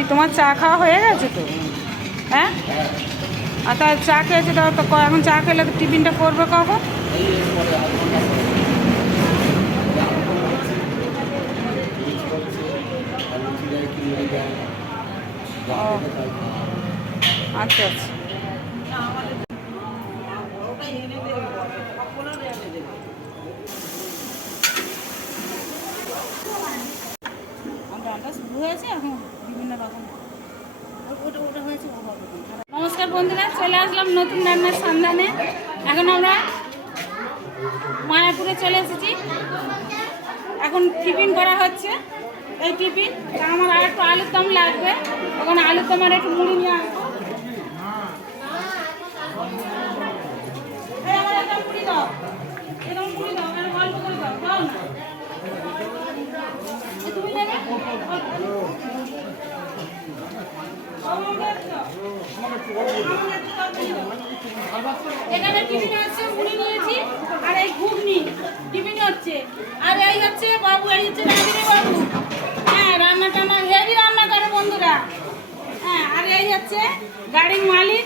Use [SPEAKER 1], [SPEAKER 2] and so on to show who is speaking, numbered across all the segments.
[SPEAKER 1] ওই তোমার চা খাওয়া হয়ে গেছে তো? হ্যাঁ? আর তার চা খেয়েছে, তাহলে তো এখন চা খেলে তো টিফিনটা করবে কখন? আচ্ছা আচ্ছা। ডালটা শুরু হয়েছে বিভিন্ন রকম। ওটা নমস্কার বন্ধুরা, চলে আসলাম নতুন রান্নার সন্ধানে। এখন আমরা মায়াপুরে চলে এসেছি। এখন টিফিন করা হচ্ছে। এই টিফিন আমার আর একটু আলুর দম লাগবে। এখন আলুর দম আর একটু মুড়ি নিয়ে আসব এই আমার একটা মুড়ি দাও এরকম মুড়ি দাও আর গল্প করে দাও দাও না এ তুমি নেবে এখানে টিফিন হচ্ছে মুড়ি নিয়েছি, আর এই ঘুগনি, টিফিন হচ্ছে। আর এই হচ্ছে বাবু, এই হচ্ছে রাজীব বাবু। হ্যাঁ রান্না টান্না হেভি রান্না করে বন্ধুরা। হ্যাঁ আর এই হচ্ছে গাড়ির মালিক,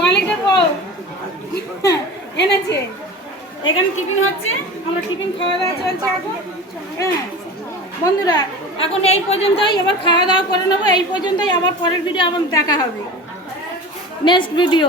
[SPEAKER 1] মালিকের বউ। এনেছে। এখানে টিফিন হচ্ছে, আমরা টিফিন খাওয়া দাওয়া চলছে এখন। হ্যাঁ। বন্ধুরা, এখন এই পর্যন্তই, এবার খাওয়া দাওয়া করে নেব, এই পর্যন্তই, আবার পরের ভিডিও আবার দেখা হবে। Next video